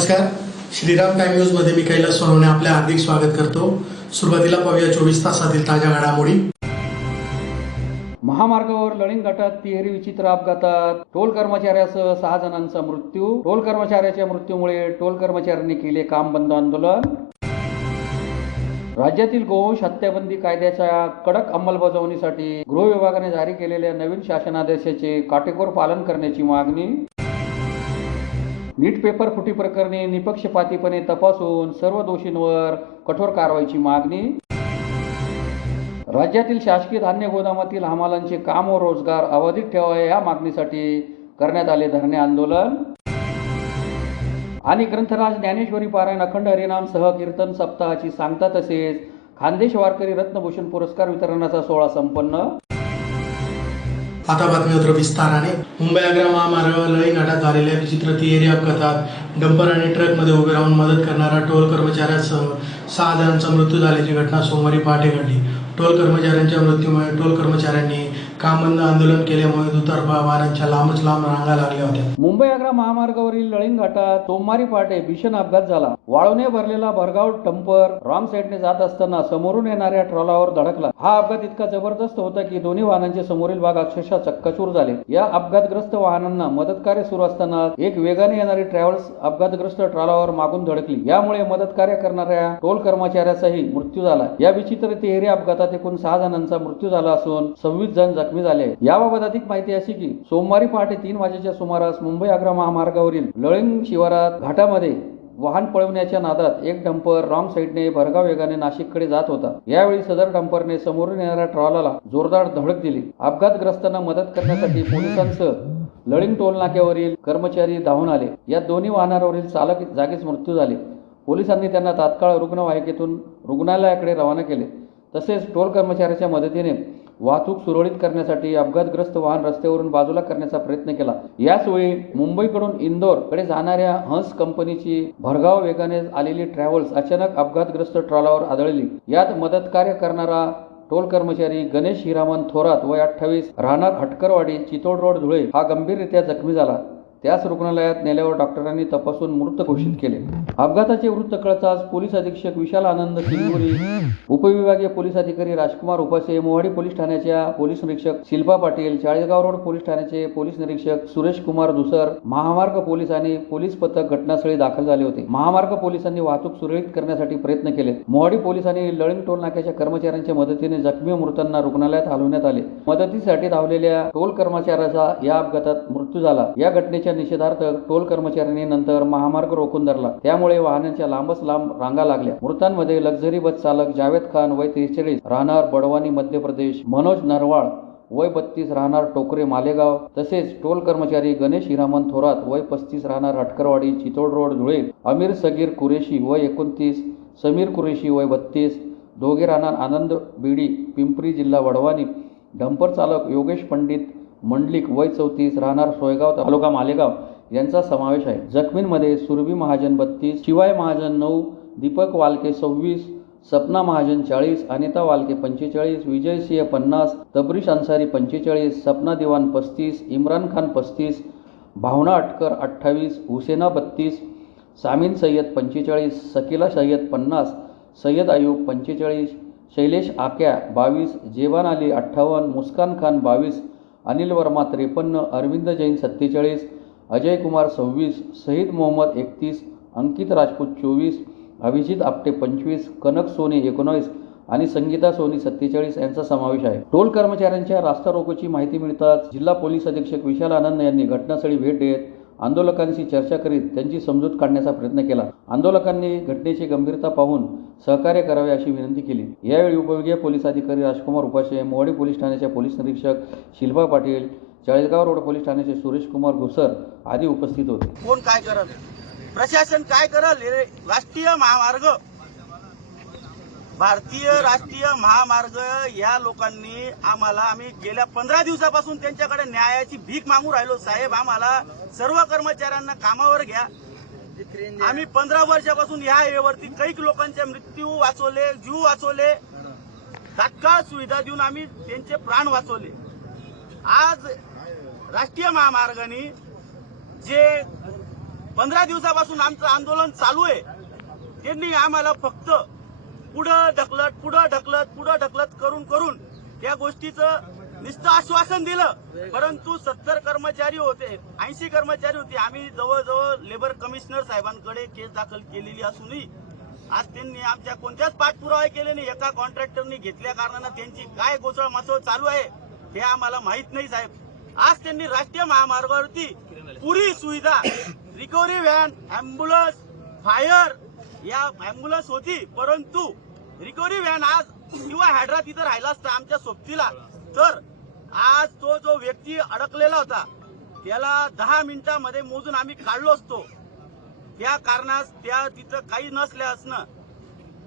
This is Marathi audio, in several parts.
नमस्कार, श्रीराम टाइम न्यूज मध्ये मी कैलास सोनवणे आपले हार्दिक स्वागत करतो। सुरुवातीला पाहूया 24 तासातील ताज्या घडामोडी। महामार्गावर लळिंग घाटात तिहेरी विचित्र अपघातात टोल कर्मचाऱ्यासह 6 जणांचा मृत्यू। टोल कर्मचाऱ्याच्या मृत्यूमुळे टोल कर्मचाऱ्यांनी केले काम बंद आंदोलन। राज्यातील गोवंश हत्याबंदी कायद्याच्या कडक अंमलबजावणीसाठी गृह विभागाने जारी केलेल्या नवीन शासनादेशाचे काटेकोर पालन करण्याची मागणी। नीट पेपर फुटी प्रकरणी निपक्षपातीपणे तपासून सर्व दोषींवर कठोर कारवाईची मागणी। राज्यातील शासकीय धान्य गोदामातील हमालांचे काम व रोजगार अबाधित ठेवावे या मागणीसाठी करण्यात आले धरणे आंदोलन। आणि ग्रंथराज ज्ञानेश्वरी पारायण अखंड हरिनाम सह कीर्तन सप्ताहाची सांगता तसेच खानदेश वारकरी रत्नभूषण पुरस्कार वितरणाचा सोहळा संपन्न। आता बातमीपत्र विस्ताराने। मुंबई आग्रा महामार्गावर लळिंग घाटात झालेल्या विचित्र तिहेरी अपघातात डंपर आणि ट्रकमध्ये उभे राहून मदत करणारा टोल कर्मचाऱ्यासह 6 जणांचा मृत्यू झाल्याची घटना सोमवारी पहाटे घडली। टोल कर्मचाऱ्यांच्या मृत्यूमुळे टोल कर्मचाऱ्यांनी काम बंद आंदोलन केल्यामुळे दुतर्फा वाहनांच्या लांबच लांब रांगा लागल्या होत्या। मुंबई आग्रा महामार्गावरील लळिंग घाटात सोमवारी पहाटे भीषण अपघात झाला। वाळूने भरलेला भरधाव डंपर रॉंग साईडने जात असताना समोरून येणाऱ्या ट्रॉलावर धडकला। हा अपघात इतका जबरदस्त होता की दोन्ही वाहनांचे समोरील भाग अक्षरशः चक्काचूर झाले। या अपघातग्रस्त वाहनांना मदत कार्य सुरू असताना एक वेगाने येणारी ट्रॅव्हल्स अपघातग्रस्त ट्रॉलावर मागून धडकली। यामुळे मदत कार्य करणाऱ्या टोल कर्मचाऱ्याचाही मृत्यू झाला। या विचित्र तिहेरी अपघातात एकूण 6 जणांचा मृत्यू झाला असून 26 जण जखमी झाले। याबाबत अधिक माहिती अशी की सोमवारी पहाटे 3 वाजेच्या सुमारास मुंबई आग्रा महामार्गावरील लळिंग शिवारात घाटामध्ये वाहन पळवण्याच्या नादात एक डंपर रॉंग साईडने भरधाव वेगाने नाशिककडे जात होता। यावेळी सदर डंपरने समोरून येणाऱ्या ट्रॉलाला जोरदार धडक दिली। अपघातग्रस्तांना मदत करण्यासाठी पोलिसांसह लळिंग टोल नाक्यावरील कर्मचारी धावून आले। या दोन्ही वाहनावरील चालक जागीच मृत्यू झाले। पोलिसांनी त्यांना तात्काळ रुग्णवाहिकेतून रुग्णालयाकडे रवाना केले। तसेच टोल कर्मचाऱ्याच्या मदतीने वाहतूक सुरळीत करण्यासाठी अपघातग्रस्त वाहन रस्त्यावरून बाजूला करण्याचा प्रयत्न केला। याचवेळी मुंबईकडून इंदोरकडे जाणाऱ्या हंस कंपनीची भरधाव वेगाने आलेली ट्रॅव्हल्स अचानक अपघातग्रस्त ट्रॉलावर आदळली। यात मदत कार्य करणारा टोल कर्मचारी गणेश हिरामन थोरात वय 28 राहणार हटकरवाडी चितोड रोड धुळे हा गंभीररित्या जखमी झाला। त्यास रुग्णालयात नेल्यावर डॉक्टरांनी तपासून मृत घोषित केले। अपघाताचे वृत्त कळताच पोलीस अधीक्षक विशाल आनंद सिंगुरी, उपविभागीय पोलीस अधिकारी राजकुमार उपासे, मोहाडी पोलीस ठाण्याच्या पोलीस निरीक्षक शिल्पा पाटील, चाळीसगाव रोड पोलीस ठाण्याचे पोलीस निरीक्षक सुरेश कुमार दुसर, महामार्ग पोलीस आणि पोलीस पथक घटनास्थळी दाखल झाले होते। महामार्ग पोलिसांनी वाहतूक सुरळीत करण्यासाठी प्रयत्न केले। मोहाडी पोलिसांनी लळिंग टोल नाक्याच्या कर्मचाऱ्यांच्या मदतीने जखमी व मृतांना रुग्णालयात हलवण्यात आले। मदतीसाठी धावलेल्या टोल कर्मचाऱ्याचा या अपघातात मृत्यू झाला। या घटनेच्या निषेधार्थ टोल कर्मचाऱ्यांनी नंतर महामार्ग रोखून धरला। त्यामुळे वाहनांच्या लांबच लांब रांगा लागल्या। मृतांमध्ये लक्झरी बस चालक जावेद खान वय 43 राहणार बडवानी मध्य प्रदेश, मनोज नरवाळ वय 32 राहणार टोकरे मालेगाव, तसेच टोल कर्मचारी गणेश हिरामन थोरात वय 35 राहणार हटकरवाडी चितोड रोड धुळे, अमीर सगीर कुरेशी वय 29, समीर कुरेशी वय 32 दोघे राहणार आनंद बीडी पिंपरी जिल्हा वडवानी, डंपर चालक योगेश पंडित मंडलिक वय 34 राहणार सोयगाव तालुका मालेगाव यांचा समावेश आहे। जखमींमध्ये सुरभी महाजन 32, शिवाय महाजन 9, दीपक वालके 26, सपना महाजन 40, अनिता वालके 45, विजय सिंह 50, तबरीश अन्सारी 45, सपना दिवान 35, इम्रान खान 35, भावना अटकर 28, हुसेना 32, सामीन सय्यद 45, सकीला सय्यद 50, सय्यद अयूब 45, शैलेश आक्या 22, जेबान अली 58, मुस्कान खान 22, अनिल वर्मा 53, अरविंद जैन 47, अजय कुमार 26, शहीद मोहम्मद 31, अंकित राजपूत 24, अभिजित आपटे 25, कनक सोनी 19 आणि संगीता सोनी 47 यांचा समावेश आहे। टोल कर्मचाऱ्यांच्या रास्ता रोकोची माहिती मिळताच जिल्हा पोलीस अधीक्षक विशाल आनंद यांनी घटनास्थळी भेट देत आंदोलकांशी चर्चा करीत त्यांची समजूत काढण्याचा प्रयत्न केला। आंदोलकांनी घटनेची गंभीरता पाहून सहकार्य करावे अशी विनंती केली। यावेळी उपविभागीय पोलीस अधिकारी राजकुमार उपासे, मोहाडी पोलीस ठाण्याच्या पोलीस निरीक्षक शिल्पा पाटील, चाळीसगाव रोड पोलीस ठाण्याचे सुरेश कुमार घुसर आदी उपस्थित होते। कोण काय करल, प्रशासन काय करल, राष्ट्रीय महामार्ग भारतीय राष्ट्रीय महामार्ग या लोकांनी आम्ही गेल्या 15 दिवसापासून त्यांच्याकडे न्यायाची भीक मागू राहिलो। साहेब आम्हाला सर्व कर्मचाऱ्यांना कामावर घ्या। आम्ही 15 वर्षापासून या वेळेवरती कैक लोकांचे मृत्यू वाचवले, जीव वाचवले, तात्काळ सुविधा देऊन आम्ही त्यांचे प्राण वाचवले। आज राष्ट्रीय महामार्गाने जे 15 दिवसापासून आमचं आंदोलन चालू आहे. त्यांनी आम्हाला फक्त पुढं ढकलत करून त्या गोष्टीचं नुसतं आश्वासन दिलं. परंतु 70 कर्मचारी होते, 80 कर्मचारी होते. आम्ही जवळजवळ लेबर कमिशनर साहेबांकडे केस दाखल केलेली असूनही आज त्यांनी आमच्या कोणत्याच पाठपुरावा केले नाही. एका कॉन्ट्रॅक्टरनी घेतल्या कारणानं त्यांची काय गोचळ माचळ चालू आहे हे आम्हाला माहित नाही साहेब. आज त्यांनी राष्ट्रीय महामार्गावरती पुरी सुविधा, रिकव्हरी व्हॅन, अँब्युलन्स, फायर या अँब्युलन्स होती, परंतु रिकव्हरी व्हॅन आज किंवा हॅड्रा तिथं राहिला असता आमच्या सोबतीला, तर आज तो जो व्यक्ती अडकलेला होता त्याला 10 मिनिटांमध्ये मोजून आम्ही काढलो असतो. त्या कारणास त्या तिथं काही नसल्या असणं,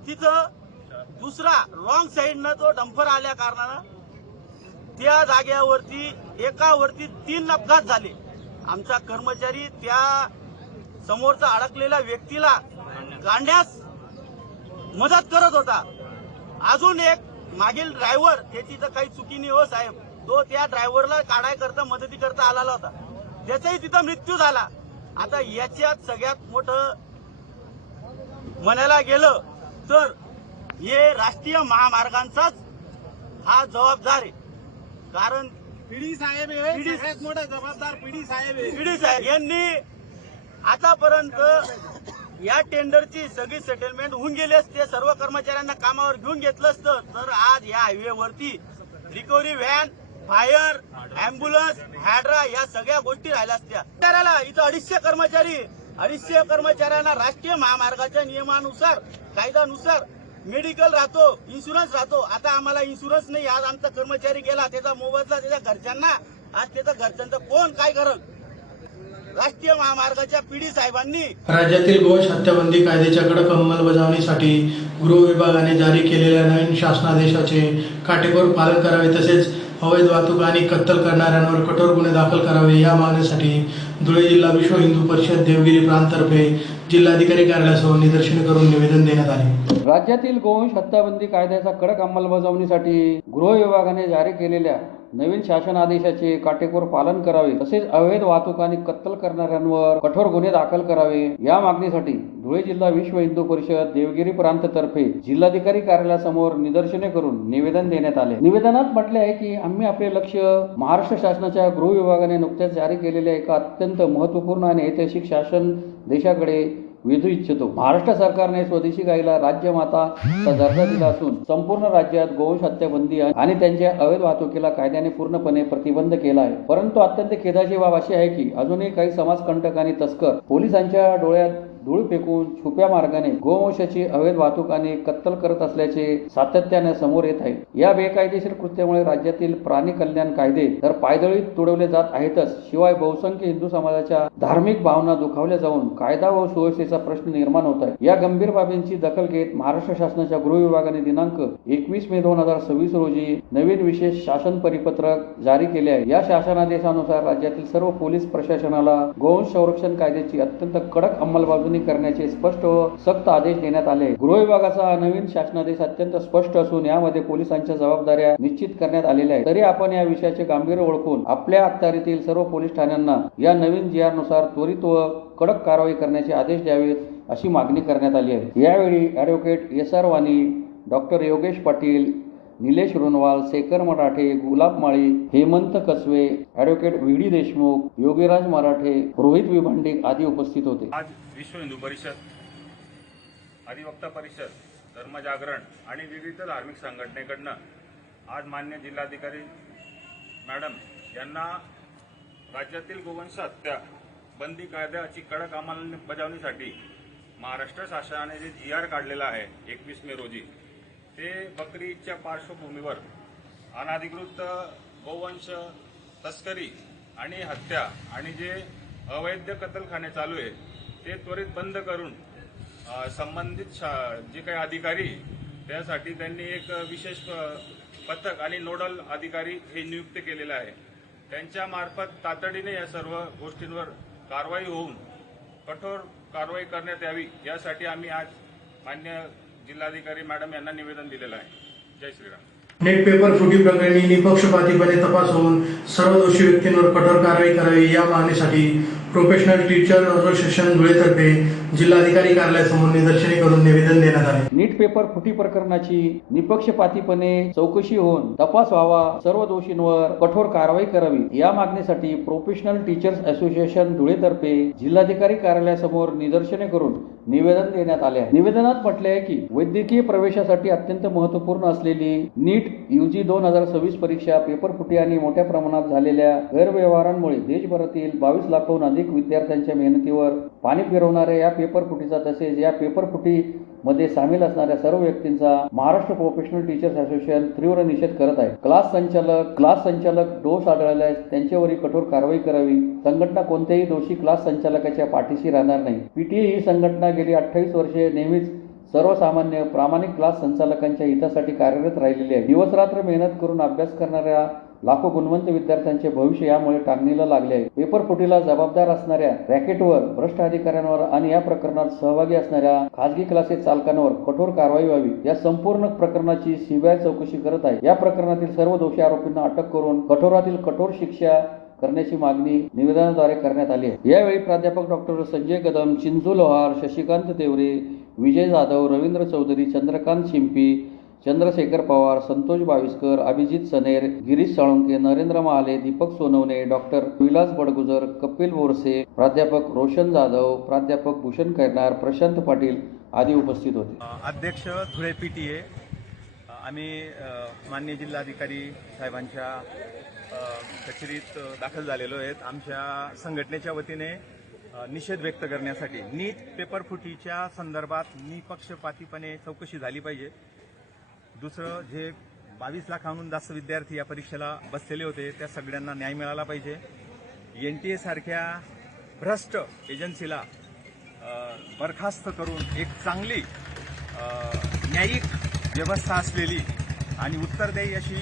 तिथं दुसरा रॉंग साईडनं तो डंपर आल्या कारणानं त्या जागेवरती एकावरती 3 अपघात झाले. आमचा कर्मचारी त्या समोरचा अडकलेल्या व्यक्तीला काढण्यास मदत करत होता. अजून एक मागील ड्रायव्हर, त्याची तर काही चुकी नाही हो साहेब, तो त्या ड्रायव्हरला काढायकरता मदती करता आलेला होता, त्याचाही तिथं मृत्यू झाला. आता याच्यात सगळ्यात मोठं म्हणायला गेलं तर हे राष्ट्रीय महामार्गांचाच हा जबाबदार आहे. कारण पीडी साहेब आहे, सगळ्यात मोठा जबाबदार पीडी साहेब आहे. पीडी साहेब यांनी आतापर्यंत या टेंडरची सगळी सेटलमेंट होऊन गेली असते, सर्व कर्मचाऱ्यांना कामावर घेऊन घेतलं असतं, तर आज या हायवेवरती रिकव्हरी व्हॅन, फायर, अँब्युलन्स, हॅड्रा या सगळ्या गोष्टी राहिल्या असत्या. इथं 250 कर्मचाऱ्यांना राष्ट्रीय महामार्गाच्या नियमानुसार, कायद्यानुसार मेडिकल राहतो, इन्शुरन्स राहतो. आता आम्हाला इन्शुरन्स नाही. आज आमचा कर्मचारी गेला, त्याचा मोबदला त्याच्या घरच्यांना, आज त्याच्या घरच्यांचं कोण काय करत. राष्ट्रीय महामार्गाच्या पीडी साहेबांनी राज्यातील गोवंश हत्याबंदी कायद्याच्या कडक अंमलबजावणीसाठी गृह विभागाने जारी केलेल्या नवीन शासनादेशाचे काटेकोर पालन करावे, तसेच अवैध वाहतूक आणि कत्तल करणाऱ्यांवर कठोर गुन्हे दाखल करावे या मागणीसाठी धुळे जिल्हा विश्व हिंदू परिषद देवगिरी प्रांततर्फे जिल्हाधिकारी कार्यालयासह निदर्शने करून निवेदन देण्यात आले. राज्यातील गोवंश हत्याबंदी कायद्याचा कडक अंमलबजावणीसाठी गृह विभागाने जारी केलेल्या नवीन शासन आदेशाचे काटेकोर पालन करावे, तसेच अवैध वाहतूक आणि कत्तल करणाऱ्यांवर कठोर गुन्हे दाखल करावे या मागणीसाठी धुळे जिल्हा विश्व हिंदू परिषद देवगिरी प्रांततर्फे जिल्हाधिकारी कार्यालयासमोर निदर्शने करून निवेदन देण्यात आले. निवेदनात म्हटले आहे की आम्ही आपले लक्ष महाराष्ट्र शासनाच्या गृह विभागाने नुकत्याच जारी केलेल्या एका अत्यंत महत्त्वपूर्ण आणि ऐतिहासिक शासन देशाकडे वेधू इच्छितो. महाराष्ट्र सरकारने स्वदेशी गायीला राज्यमाताचा दर्जा दिला असून संपूर्ण राज्यात गोवंश हत्याबंदी आणि त्यांच्या अवैध वाहतुकीला कायद्याने पूर्णपणे प्रतिबंध केला आहे. परंतु अत्यंत खेदाची बाब अशी आहे की अजूनही काही समाजकंटक आणि तस्कर पोलिसांच्या डोळ्यात धूळ फेकून छुप्या मार्गाने गोवंशाची अवैध वाहतूक आणि कत्तल करत असल्याचे सातत्याने समोर येत आहे. या बेकायदेशीर कृत्यामुळे राज्यातील प्राणी कल्याण कायदे तर पायदळीत तुडवले जात आहेतच, शिवाय बहुसंख्य हिंदू समाजाच्या धार्मिक भावना दुखावल्या जाऊन कायदा व सुव्यवस्थेचा प्रश्न निर्माण होत आहे. या गंभीर बाबींची दखल घेत महाराष्ट्र शासनाच्या गृह विभागाने दिनांक 21 मे 2026 रोजी नवीन विशेष शासन परिपत्रक जारी केले आहे. या शासनादेशानुसार राज्यातील सर्व पोलीस प्रशासनाला गोवंश संरक्षण कायद्याची अत्यंत कडक अंमलबजावणी करण्याचे स्पष्ट व सक्त आदेश देण्यात आले. गृह विभागाचा हा नवीन शासनादेश अत्यंत स्पष्ट असून यामध्ये पोलिसांच्या जबाबदाऱ्या निश्चित करण्यात आलेल्या आहेत. तरी आपण या विषयाचे गांभीर्य ओळखून आपल्या अखत्यारीतील सर्व पोलीस ठाण्यांना या नवीन GR नुसार त्वरित व कडक कारवाई करण्याचे आदेश द्यावेत अशी मागणी करण्यात आली आहे. यावेळी ॲडव्होकेट SR वाणी, डॉक्टर योगेश पाटील, निलेश रुनवाल, शेखर मराठे, गुलाब माळी, हेमंत कसवे, ॲडव्होकेट VD देशमुख, योगीराज मराठे, रोहित विभांडिक आदी उपस्थित होते. आज विश्व हिंदू परिषद, अधिवक्ता परिषद, धर्मजागरण आणि विविध धार्मिक संघटनेकडनं आज मान्य जिल्हाधिकारी मॅडम यांना राज्यातील गोवंश हत्या बंदी कायद्याची कडक अंमलबजावणीसाठी महाराष्ट्र शासनाने जे GR काढलेला आहे 21 मे रोजी, ते बकरी ईदच्या पार्श्वभूमीवर अनधिकृत गोवंश तस्करी आणि हत्या आणि जे अवैध कत्तलखाने चालू आहे ते त्वरित बंद करून संबंधित जे काही अधिकारी त्यासाठी त्यांनी एक विशेष पथक आणि नोडल अधिकारी हे नियुक्त केलेले आहे. त्यांच्या मार्फत तातडीने या सर्व गोष्टींवर कारवाई होऊन कठोर कारवाई करण्यात यावी यासाठी आम्ही आज मान्य जिल्हाधिकारी मॅडम यांना निवेदन दिलेलं आहे. जय श्रीराम. नेट पेपर फुटी प्रकरणी निपक्षपातीपणे तपास होऊन सर्व दोषी व्यक्तींवर कठोर कारवाई करावी या मागणीसाठी प्रोफेशनल टीचर असोसिएशन धुळेतर्फे जिल्हाधिकारी कार्यालयासमोर निदर्शने करून निवेदन देण्यात आले. नीट पेपर फुटी प्रकरणाची निपक्षपातीपणे चौकशी होऊन तपास व्हावा, सर्व दोषींवर कठोर कारवाई करावी या मागणीसाठी प्रोफेशनल टीचर्स असोसिएशन धुळेतर्फे जिल्हाधिकारी कार्यालयासमोर निदर्शने करून निवेदन देण्यात आले आहे. निवेदनात म्हटले आहे की वैद्यकीय प्रवेशासाठी अत्यंत महत्त्वपूर्ण असलेली नीट UG 2026 परीक्षा पेपर फुटी आणि मोठ्या प्रमाणात झालेल्या गैरव्यवहारांमुळे देशभरातील 22 लाखाहून अधिक विद्यार्थ्यांच्या मेहनतीवर पाणी फिरवणाऱ्या या पेपर फुटीचा तसेच या पेपर फुटीमध्ये सामील असणाऱ्या सर्व व्यक्तींचा महाराष्ट्र प्रोफेशनल टीचर्स असोसिएशन तीव्र निषेध करत आहे. क्लास संचालक दोष आढळल्यास त्यांच्यावरही कठोर कारवाई करावी. संघटना कोणत्याही दोषी क्लास संचालकाच्या पाठीशी राहणार नाही. PTA ही संघटना गेली 28 वर्षे नेहमीच सर्वसामान्य प्रामाणिक क्लास संचालकांच्या हितासाठी कार्यरत राहिलेली आहे. दिवसरात्र मेहनत करून अभ्यास करणाऱ्या लाखो गुणवंत विद्यार्थ्यांचे भविष्य यामुळे टांगणीला लागले आहे. पेपर फुटीला जबाबदार असणाऱ्या रॅकेटवर, भ्रष्ट अधिकाऱ्यांवर आणि या प्रकरणात सहभागी असणाऱ्या खासगी क्लासेस चालकांवर कठोर कारवाई व्हावी. या संपूर्ण प्रकरणाची CBI चौकशी करत आहे. या प्रकरणातील सर्व दोषी आरोपींना अटक करून कठोरातील कठोर शिक्षा करण्याची मागणी निवेदनाद्वारे करण्यात आली आहे. यावेळी प्राध्यापक डॉक्टर संजय कदम, चिंचू लोहार, शशिकांत देवरे, विजय जाधव, रवींद्र चौधरी, चंद्रकांत शिंपी, चंद्रशेखर पवार, संतोष बाविस्कर, अभिजित सनेर, गिरीश साळुंके, नरेंद्र महाले, दीपक सोनवणे, डॉक्टर विलास बडगुजर, कपिल बोरसे, प्राध्यापक रोशन जाधव, प्राध्यापक भूषण कैरनार, प्रशांत पाटील आदी उपस्थित होते. अध्यक्ष धुळे PTA, आम्ही माननीय जिल्हाधिकारी साहेबांच्या कचेरीत दाखल झालेलो आहेत. आमच्या संघटनेच्या वतीने निषेध व्यक्त करण्यासाठी नीट पेपर फुटीच्या संदर्भात निपक्षपातीपणे चौकशी झाली पाहिजे. दुसरं, जे 22 लाखांहून जास्त विद्यार्थी या परीक्षेला बसलेले होते त्या सगळ्यांना न्याय मिळाला पाहिजे. NTA सारख्या भ्रष्ट एजन्सीला बरखास्त करून एक चांगली न्यायिक व्यवस्था असलेली आणि उत्तरदायी अशी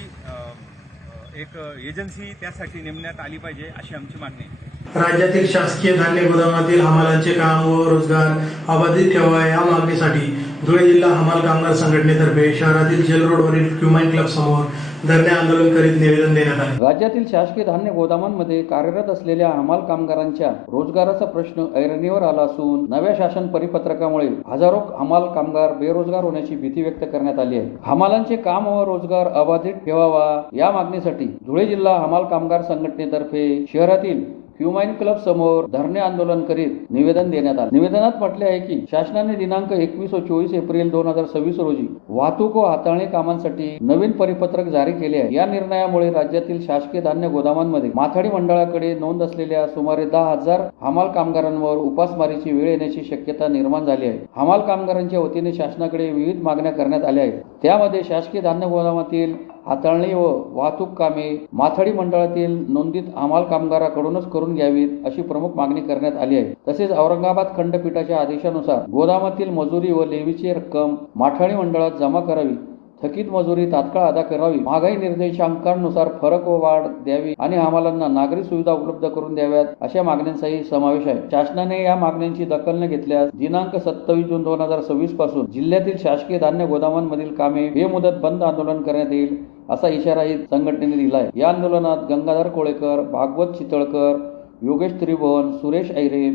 एक एजन्सी त्यासाठी नेमण्यात आली पाहिजे अशी आमची मागणी आहे. राज्यातील शासकीय धान्य गोदामातील हमालांचे काम व रोजगार अबाधित ठेवावा या मागणीसाठी धुळे जिल्हा हमाल कामगार संघटनेतर्फे शहरातील जेल रोडवरील क्युमाइन क्लब समोर धरणे आंदोलन करीत निवेदन देण्यात आले. राज्यातील शासकीय धान्य गोदामांमध्ये कार्यरत असलेल्या हमाल कामगारांच्या रोजगाराचा प्रश्न ऐरणीवर आला असून नव्या शासन परिपत्रकामुळे हजारो हमाल कामगार बेरोजगार होण्याची भीती व्यक्त करण्यात आली आहे. हमालांचे काम व रोजगार अबाधित ठेवावा या मागणीसाठी धुळे जिल्हा हमाल कामगार संघटनेतर्फे शहरातील क्युमाइन क्लब समोर धरणे आंदोलन करीत निवेदन देण्यात आले. निवेदनात म्हटले आहे की शासनाने दिनांक 21 व 24 एप्रिल 2026 रोजी वाहतूक व हाताळणी कामांसाठी नवीन परिपत्रक जारी केले आहे. या निर्णयामुळे राज्यातील शासकीय धान्य गोदामांमध्ये माथाडी मंडळाकडे नोंद असलेल्या सुमारे 10,000 हमाल कामगारांवर उपासमारीची वेळ येण्याची शक्यता निर्माण झाली आहे. हमाल कामगारांच्या वतीने शासनाकडे विविध मागण्या करण्यात आल्या आहेत. त्यामध्ये शासकीय धान्य गोदामातील हाताळणी व वाहतूक कामे माथाडी मंडळातील नोंदित हमाल कामगाराकडूनच करून घ्यावीत अशी प्रमुख मागणी करण्यात आली आहे. तसेच औरंगाबाद खंडपीठाच्या आदेशानुसार गोदामातील मजुरी व लेवीची रक्कम माथाडी मंडळात जमा करावी, थकीत मजुरी तात्काळ अदा करावी, महागाई निर्देशांकानुसार फरक व वाढ द्यावी आणि हमालांना नागरी सुविधा उपलब्ध करून द्याव्यात अशा मागण्यांचाही समावेश आहे. शासनाने या मागण्यांची दखल न घेतल्यास दिनांक 27 जून 2026 पासून जिल्ह्यातील शासकीय धान्य गोदामांमधील कामे बेमुदत बंद आंदोलन करण्यात येईल असा इशाराही संघटनेने दिला आहे. या आंदोलनात गंगाधर कोळेकर, भागवत चितळकर, योगेश त्रिभुवन, सुरेश ऐरे,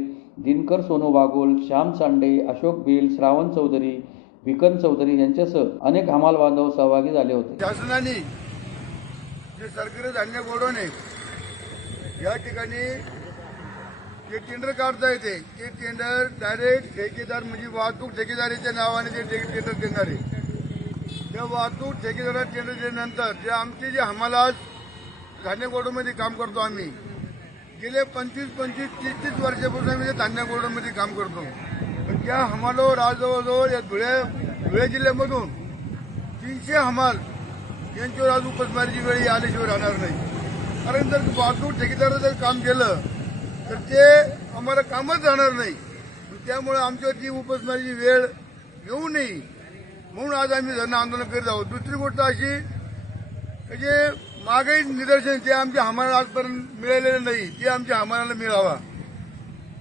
दिनकर सोनू बागुल, श्याम चांडे, अशोक भिल, श्रावण चौधरी, भिकन चौधरी यांच्यासह अनेक हमाल बांधव सहभागी झाले होते. शासनाने जे सरकारी धान्य गोडवणे या ठिकाणी जे टेंडर काढता येते ते टेंडर डायरेक्ट ठेकेदार म्हणजे वाहतूक ठेकेदारीच्या नावाने ते टेंडर देणार आहे. त्या वाहतूक ठेकेदार टेंडर दिल्यानंतर जे आमचे जे हमाला आज धान्य गोडवमध्ये काम करतो आम्ही गेले 25-30 वर्षापासून आम्ही धान्य गोडवमध्ये काम करतो. पण त्या हमालावर आज जवळजवळ या धुळे जिल्ह्यामधून 300 हमाल यांच्यावर आज उपासमारीची वेळ आल्याशिवाय राहणार नाही. कारण जर वाहतूक ठेकेदारानं जर काम केलं तर ते आम्हाला कामच राहणार नाही. त्यामुळे आमच्यावरती उपासमारीची वेळ येऊ नये म्हणून आज आम्ही धरणं आंदोलन करीत आहोत. दुसरी गोष्ट अशी म्हणजे महागाई निदर्शन जे आमच्या हमाला आजपर्यंत मिळालेलं नाही ते आमच्या हमालाला मिळावा.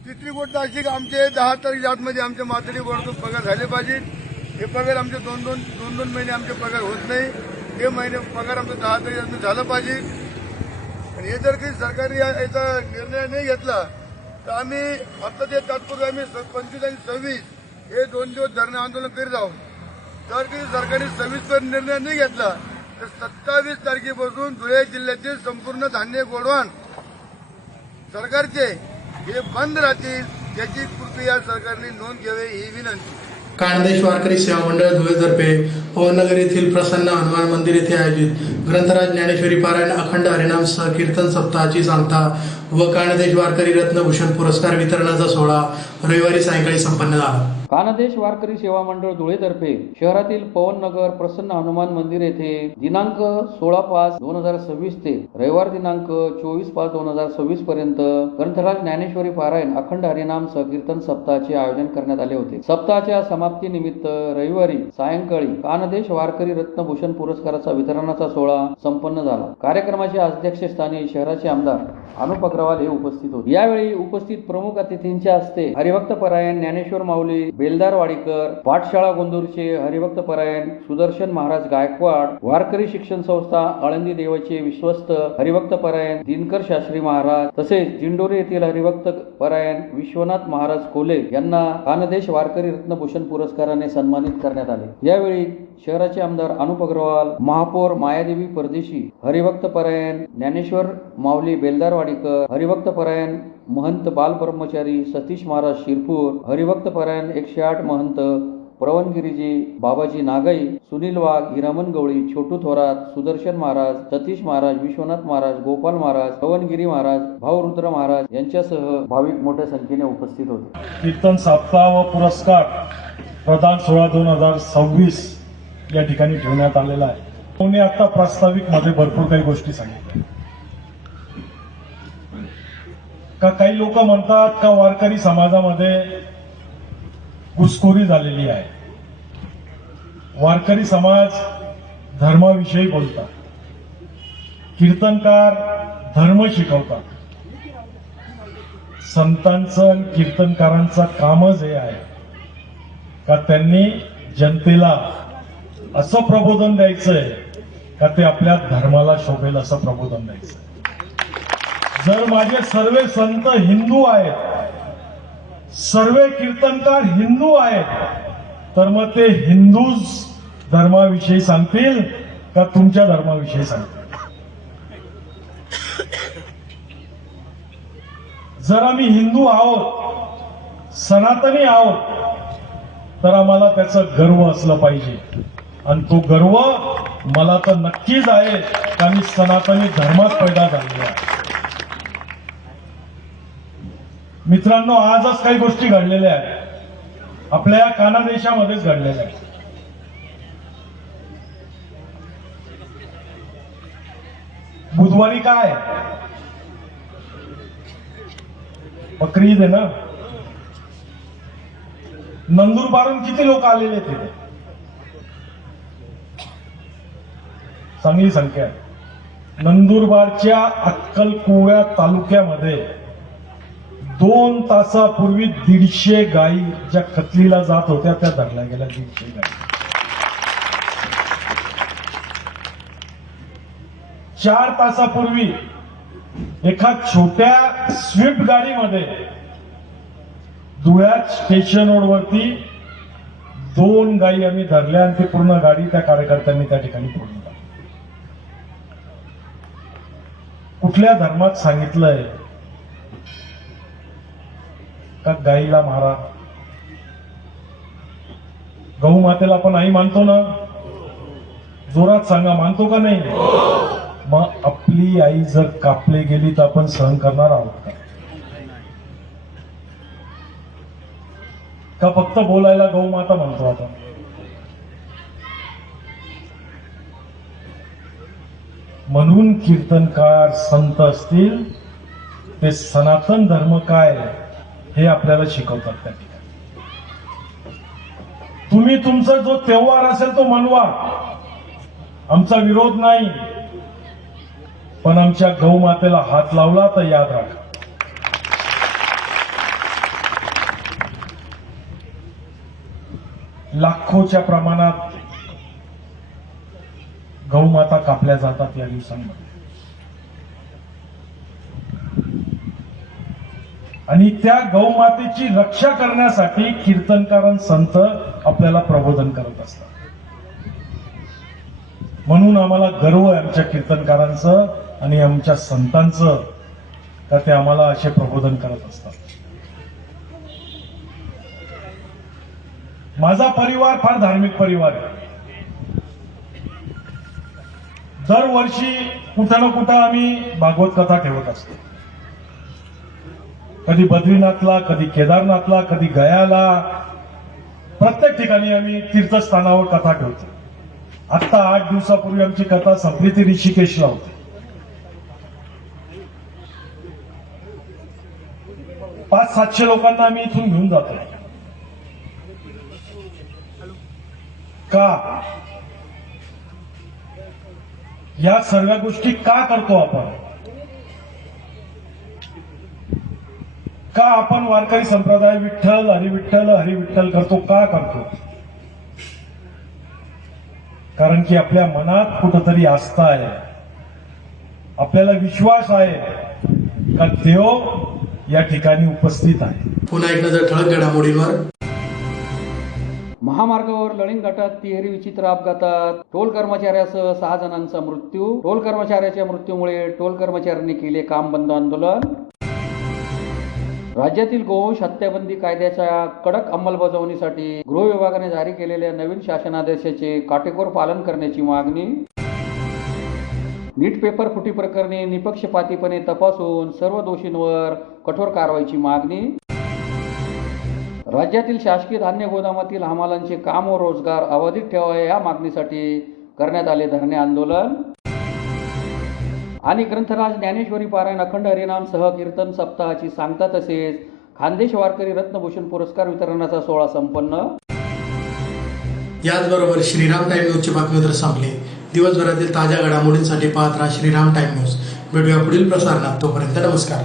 तिसरी गोष्ट अशी की आमचे 10 तारखेच्या आतमध्ये आमच्या माथाडी वर्ग पगार झाले पाहिजे. हे पगार आमचे दोन महिने आमचे पगार होत नाही. हे महिने पगार आमचा 10 तारखेच्या झालं पाहिजे. आणि हे जर काही सरकारी याचा निर्णय नाही घेतला तर आम्ही आता ते तात्पुरते आम्ही 25 आणि 26 हे 2 दिवस धरणं आंदोलन करीत आहोत. जर कधी सरकारने 26 वर निर्णय नाही घेतला तर 27 तारखेपासून धुळे जिल्ह्यातील संपूर्ण धान्य गोडवान सरकारचे हे बंद राहतील याची कृपया सरकारने नोंद घ्यावी ही विनंती. कानदेश वारकरी सेवा मंडळ धुळेतर्फे पवननगर येथील प्रसन्न हनुमान मंदिर येथे आयोजित ग्रंथराज ज्ञानेश्वरी पारायण अखंड हरिनाम सह कीर्तन सप्ताहाची सांगता व कानदेश वारकरी रत्नभूषण पुरस्कार वितरणाचा सोहळा रविवारी सायंकाळी संपन्न झाला. कानदेश वारकरी सेवा मंडळ धुळेतर्फे शहरातील पवननगर प्रसन्न हनुमान मंदिर येथे दिनांक 16/5/2026 ते रविवार दिनांक 24/5/2026 पर्यंत ग्रंथराज ज्ञानेश्वरी पारायण अखंड हरिनाम संकीर्तन सप्ताहाचे आयोजन करण्यात आले होते. सप्ताहाच्या समाप्तीनिमित्त रविवारी सायंकाळी कानदेश वारकरी रत्नभूषण पुरस्काराचा वितरणाचा सोहळा संपन्न झाला. कार्यक्रमाच्या अध्यक्षस्थानी शहराचे आमदार अनुप अग्रवाल हे उपस्थित होते. यावेळी उपस्थित प्रमुख अतिथींच्या हस्ते हरिभक्त परायण ज्ञानेश्वर माऊली बेलदार वाडीकर, पाठशाळा गोंदूरचे हरिभक्त परायण सुदर्शन महाराज गायकवाड, वारकरी शिक्षण संस्था आळंदी देवाचे विश्वस्त हरिभक्त परायण दिनकर शास्त्री महाराज तसेच जिंडोरी येथील हरिभक्त परायण विश्वनाथ महाराज कोले यांना कानदेश वारकरी रत्नभूषण पुरस्काराने सन्मानित करण्यात आले. यावेळी शहराचे आमदार अनुप अग्रवाल, महापौर मायादेवी परदेशी, हरिभक्त परायण ज्ञानेश्वर माऊली बेलदार वाडीकर, हरिभक्त परायण महंत बाल ब्रह्मचारी सतीश महाराज शिरपूर, हरिभक्त परायण 108 महंत प्रवणगिरीजी बाबाजी नागाई, सुनील वाघ, हिरामन गवळी, छोटू थोरात, सुदर्शन महाराज, सतीश महाराज, विश्वनाथ महाराज, गोपाल महाराज, प्रवणगिरी महाराज, भाऊरुद्र महाराज यांच्यासह भाविक मोठ्या संख्येने उपस्थित होते. कीर्तन सप्ताह व पुरस्कार प्रदान सोहळा 2026 या ठिकाणी ठेवण्यात आलेला आहे. कोणी आता प्रास्ताविक मध्ये भरपूर काही गोष्टी सांगितल्या. काही लोक म्हणतात का वारकरी समाजामध्ये घुसखोरी झालेली आहे. वारकरी समाज धर्माविषयी बोलतात, कीर्तनकार धर्म शिकवतात. संतांचं कीर्तनकारांचं कामच हे आहे का त्यांनी जनतेला असं प्रबोधन द्यायचंय का ते आपल्या धर्माला शोभेल असं प्रबोधन द्यायचं. जर माझे सर्व संत हिंदू आहेत, सर्व कीर्तनकार हिंदू आहेत, तर मग ते हिंदू धर्माविषयी सांगतील का तुमच्या धर्माविषयी सांगतील. जर आम्ही हिंदू आहोत, सनातनी आहोत, तर आम्हाला त्याचं गर्व असलं पाहिजे. आणि तो गर्व मला तर नक्कीच आहे का मी सनातनी धर्मात पैदा झालेलो आहे. मित्रांनो, आजच काही गोष्टी घडलेल्या आहेत, आपल्या कानादेशामध्येच घडलेल्या आहेत. बुधवारी काय बकरी ईद आहे ना. नंदुरबारून किती लोक आलेले तिथे? चांगली संख्या आहे. नंदुरबारच्या अक्कलकुवा तालुक्यामध्ये 2 तासापूर्वी 150 गायी ज्या खतलीला जात होत्या त्या धरल्या गेल्या. 150 गायी. 4 तासापूर्वी एका छोट्या स्विफ्ट गाडीमध्ये धुळ्यात स्टेशन रोडवरती 2 गायी आम्ही धरल्या आणि ती पूर्ण गाडी त्या कार्यकर्त्यांनी त्या ठिकाणी फोडली. कुठल्या धर्मात सांगितलंय का गाईला मारा? गौ मातेला पण आई मानतो ना? जोरात सांगा, मानतो का नाही? मग आपली आई जर कापली गेली तर आपण सहन करणार आहोत का फक्त बोलायला गौ माता म्हणतो आपण? म्हणून कीर्तनकार संत असतील ते सनातन धर्म काय हे आपल्याला शिकवतात. त्या ठिकाणी तुम्ही तुमचा जो त्योहार असेल तो मनवा, आमचा विरोध नाही. पण आमच्या गौमातेला हात लावला तर याद राखा, लाखोच्या प्रमाणात गौमाता कापल्या जातात या दिवसांमध्ये. आणि त्या गौमातेची रक्षा करण्यासाठी कीर्तनकार संत आपल्याला प्रबोधन करत असतात. म्हणून आम्हाला गर्व आहे आमच्या कीर्तनकारांचं आणि आमच्या संतांचं, का ते आम्हाला असे प्रबोधन करत असतात. माझा परिवार फार धार्मिक परिवार आहे. दरवर्षी कुठं ना कुठं आम्ही भागवत कथा ठेवत असतो. कधी बद्रीनाथला, कधी केदारनाथला, कधी गयाला, प्रत्येक ठिकाणी आम्ही तीर्थस्थानावर कथा ठेवतो. आता 8 दिवसापूर्वी आमची कथा संपली ती ऋषिकेशला होती. 500-700 लोकांना आम्ही इथून घेऊन जातो. का? या सर्व गोष्टी का करतो आपण? का आपण वारकरी संप्रदाय विठ्ठल हरिविठ्ठल हरिविठ्ठल करतो? का करतो? कारण की आपल्या मनात कुठंतरी आस्था आहे, आपल्याला विश्वास आहे का देव या ठिकाणी उपस्थित आहे. पुन्हा एक नजर ठळक घडामोडींवर. महामार्गावर लळिंग घाटात तिहेरी विचित्र अपघातात टोल कर्मचाऱ्यासह 6 जणांचा मृत्यू. टोल कर्मचाऱ्याच्या मृत्यूमुळे टोल कर्मचाऱ्यांनी केले काम बंद आंदोलन. राज्यातील गोवंश हत्याबंदी कायद्याच्या कडक अंमलबजावणीसाठी गृह विभागाने जारी केलेल्या नवीन शासनादेशाचे काटेकोर पालन करण्याची मागणी. नीट पेपर फुटी प्रकरणी निपक्षपातीपणे तपासून सर्व दोषींवर कठोर कारवाईची मागणी. राज्यातील शासकीय धान्य गोदामातील हमालांचे काम व रोजगार अबाधित ठेवावे या मागणीसाठी करण्यात आले धरणे आंदोलन. आणि ग्रंथराज ज्ञानेश्वरी पारायण अखंड हरिनाम सह कीर्तन सप्ताहाची सांगता तसेच खानदेश वारकरी रत्नभूषण पुरस्कार वितरणाचा सोहळा संपन्न. याचबरोबर श्रीराम टाइम न्यूजची बातमीपत्र संपले. दिवसभरातील ताज्या घडामोडींसाठी पाहत राहा श्रीराम टाइम न्यूज. भेटूया पुढील प्रसारणात. तोपर्यंत नमस्कार.